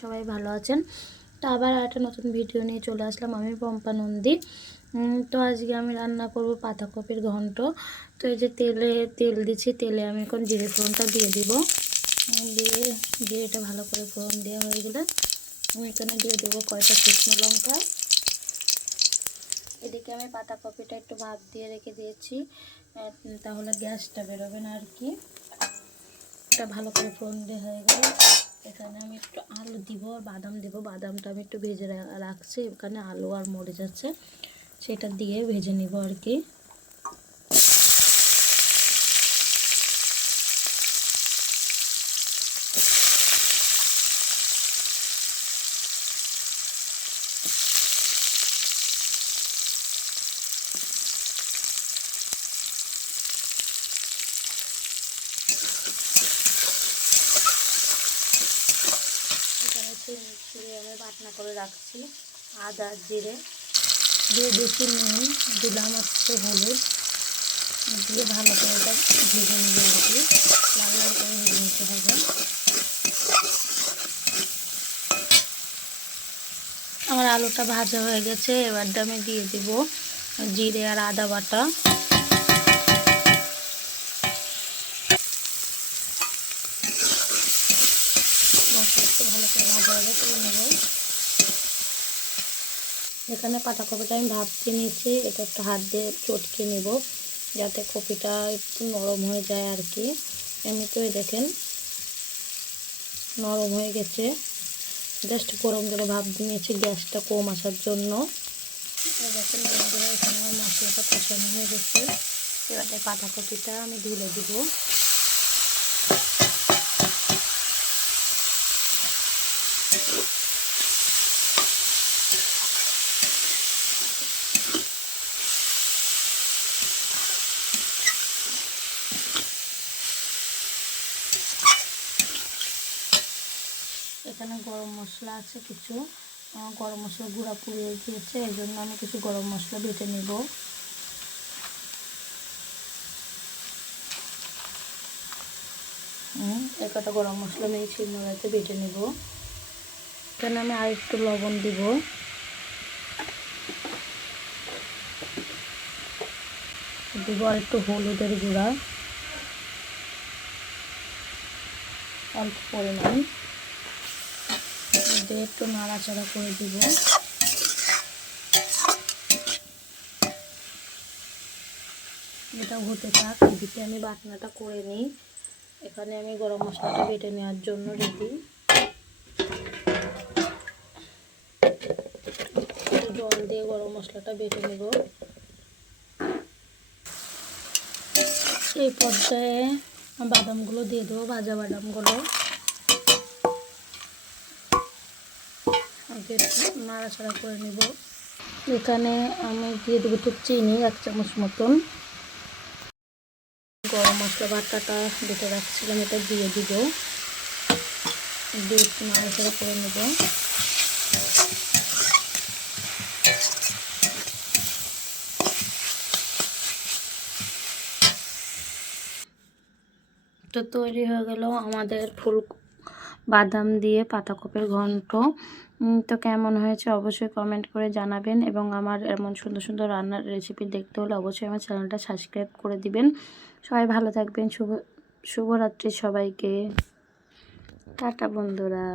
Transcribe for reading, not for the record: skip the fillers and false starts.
সবাই ভালো আছেন। তো আবার একটা নতুন ভিডিও নিয়ে চলে আসলাম আমি পম্পা নন্দী। তো আজকে আমি রান্না করব পাতাকপির ঘন্ট। তো এই যে তেল দিচ্ছি, তেলে আমি এখন জিরে ফোড়নটা দিয়ে দিব। দিয়ে এটা ভালো করে ফোড়ন দেওয়া হয়ে গেলে আমি এখানে দিয়ে দেবো কয়টা শুকনো লঙ্কা। এদিকে আমি পাতাকপিটা একটু ভাপ দিয়ে রেখে দিয়েছি, তাহলে গ্যাসটা বেরোবে না আর কি। এটা ভালো করে ফোড়ন দিয়ে হয়ে গেলে এখানে আমি একটু আলু দিব আর বাদাম দেবো। বাদামটা আমি একটু ভেজে রাখছি, এখানে আলু আর মরিচ আছে, সেটা দিয়ে ভেজে নিব আর কি। আমি বাটনা করে রাখছি আদা জিরে দিয়ে বেশি নুন দিলাম, আসছে হলুদ দিয়ে ভালো করে এটা ভেজে নিয়ে আর কি, লাল লাল করে ভেজে নিতে হবে। আমার আলুটা ভাজা হয়ে গেছে, এবার আমি দিয়ে দিব জিরে আর আদা বাটা। মশলা ভালো করে ভাজা করে নেব। এখানে পাতাকপিটা আমি ভাজতে নিয়েছি, এটা একটু হাত দিয়ে চটকে নেব যাতে কপিটা একটু নরম হয়ে যায় আর কি। এমনিতেই দেখেন নরম হয়ে গেছে, জাস্ট গরম জলে ভাপ দিয়ে নিয়েছি গ্যাসটা কম আসার জন্য। দেখেন বন্ধুরা এখানে আমার মশলাটা কষানো হয়ে গেছে, এবারে পাতাকপিটা আমি ঢেলে দিব। এখানে গরম মশলা আছে কিছু, গরম মশলা গুঁড়া পুড়িয়ে দিয়েছে, এই জন্য আমি কিছু গরম মশলা বেটে নেব। একটা গরম মশলা আমি শিলনোড়াতে বেটে নেব। এখানে আমি আর একটু লবণ দিব, আর একটু হলুদের গুঁড়া অল্প পরিমাণ দিয়ে একটু নাড়াচাড়া করে দিব। এটা হতে থাক, এদিকে আমি বাটনাটা করে নিই। এখানে আমি গরম মশলাটা বেটে নেওয়ার জন্য রেডি। জল দিয়ে গরম মশলাটা বেটে নেব। এই পর্যায়ে বাদামগুলো দিয়ে দেবো, ভাজা বাদামগুলো নাড়াচাড়া করে নেব। এখানে আমি দিয়ে দেবো একটু চিনি 1 চামচ মতন। গরম মশলা বাটাটা বেটে রাখছিলাম এটা দিয়ে দিব, দিয়ে একটু নাড়াচাড়া করে নেব। তো তৈরি হয়ে গেল আমাদের বাদাম দিয়ে পাতাকপির ঘন্ট। তো কেমন হয়েছে অবশ্যই কমেন্ট করে জানাবেন, এবং আমার এমন সুন্দর সুন্দর রান্নার রেসিপি দেখতে হলে অবশ্যই আমার চ্যানেলটা সাবস্ক্রাইব করে দিবেন। সবাই ভালো থাকবেন, শুভরাত্রি সবাইকে, টাটা বন্ধুরা।